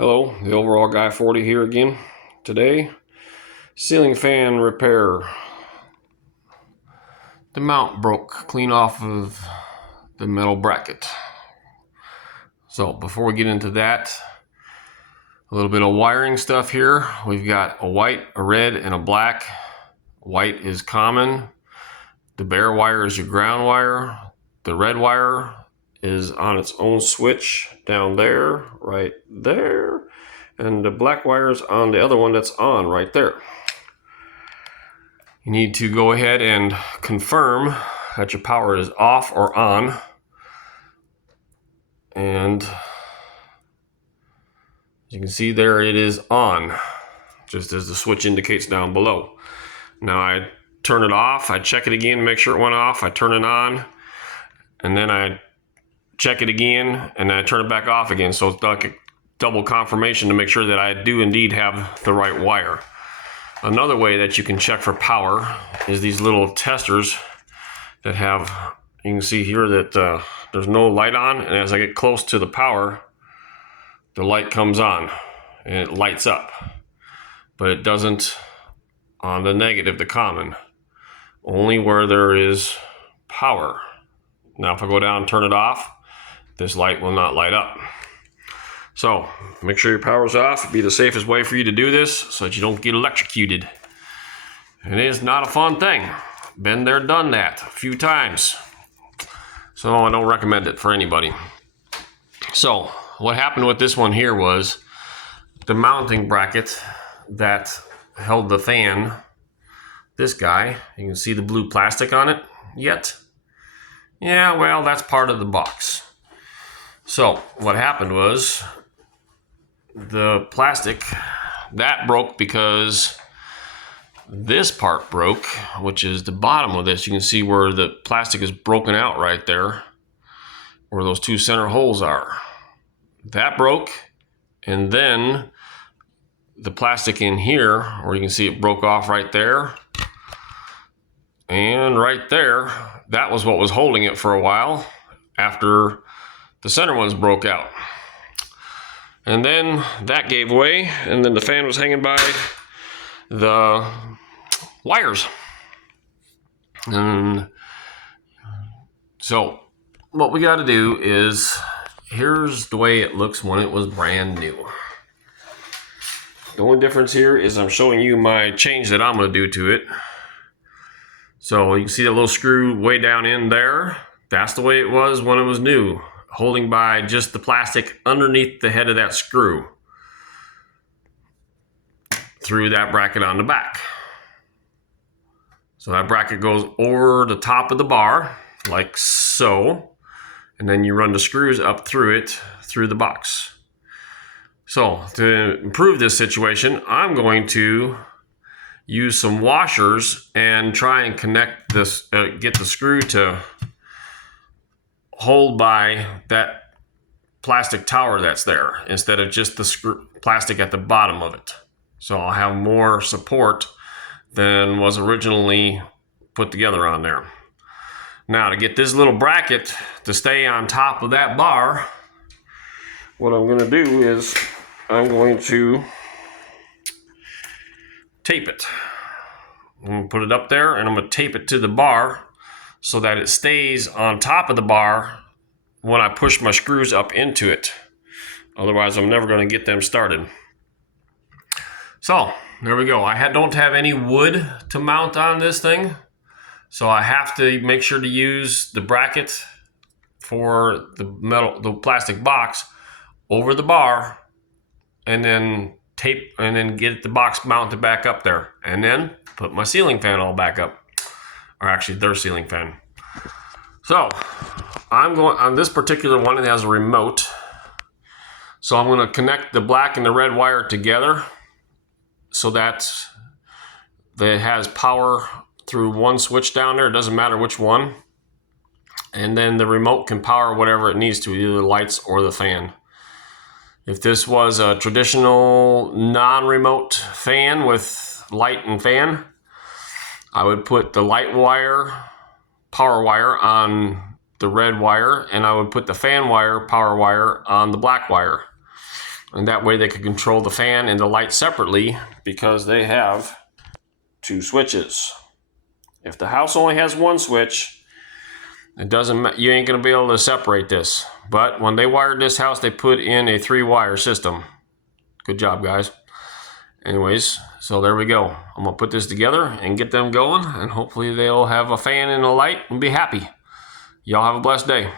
Hello, the Overall Guy 40 here again. Today, ceiling fan repair. The mount broke clean off of the metal bracket. So before we get into that, a little bit of wiring stuff here. We've got a white, a red, and a black. White is common. The bare wire is your ground wire. The red wire is on its own switch down there, right there. And the black wire is on the other one that's on right there. You need to go ahead and confirm that your power is off or on. And as you can see there, it is on, just as the switch indicates down below. Now I turn it off, I check it again, make sure it went off, I turn it on, and then I check it again, and then I turn it back off again. So it's like a double confirmation to make sure that I do indeed have the right wire. Another way that you can check for power is these little testers that have, you can see here that there's no light on, and as I get close to the power, the light comes on and it lights up, but it doesn't on the negative, the common, only where there is power. Now if I go down and turn it off, this light will not light up. So make sure your power's off. It'd be the safest way for you to do this so that you don't get electrocuted. It is not a fun thing. Been there, done that a few times. So I don't recommend it for anybody. So what happened with this one here was the mounting bracket that held the fan, this guy, you can see the blue plastic on it yet? Yeah, well, that's part of the box. So what happened was the plastic, that broke because this part broke, which is the bottom of this. You can see where the plastic is broken out right there, where those two center holes are. That broke, and then the plastic in here, where you can see it broke off right there, and right there, that was what was holding it for a while after the center ones broke out. And then that gave way, and then the fan was hanging by the wires. And so what we got to do is, here's the way it looks when it was brand new. The only difference here is I'm showing you my change that I'm going to do to it. So you can see that little screw way down in there. That's the way it was when it was new, holding by just the plastic underneath the head of that screw through that bracket on the back. So that bracket goes over the top of the bar like so, and then you run the screws up through it through the box. So to improve this situation, I'm going to use some washers and try and connect this, get the screw to hold by that plastic tower that's there instead of just the plastic at the bottom of it. So I'll have more support than was originally put together on there. Now to get this little bracket to stay on top of that bar, what I'm going to do is I'm going to tape it. I'm going to put it up there and I'm going to tape it to the bar so that it stays on top of the bar when I push my screws up into it. Otherwise, I'm never going to get them started. So there we go. I don't have any wood to mount on this thing, so I have to make sure to use the bracket for the plastic box over the bar, and then tape, and then get the box mounted back up there, and then put my ceiling fan all back up, or actually their ceiling fan. So I'm going on this particular one. It has a remote, so I'm going to connect the black and the red wire together so that it has power through one switch down there. It doesn't matter which one, and then the remote can power whatever it needs to, either the lights or the fan. If this was a traditional non-remote fan with light and fan, I would put the light wire, power wire on the red wire, and I would put the fan wire, power wire on the black wire. And that way they can control the fan and the light separately because they have 2 switches. If the house only has 1 switch, it doesn't, you ain't gonna be able to separate this. But when they wired this house, they put in a 3-wire system. Good job, guys. Anyways, so there we go. I'm gonna put this together and get them going, and hopefully they'll have a fan and a light and be happy. Y'all have a blessed day.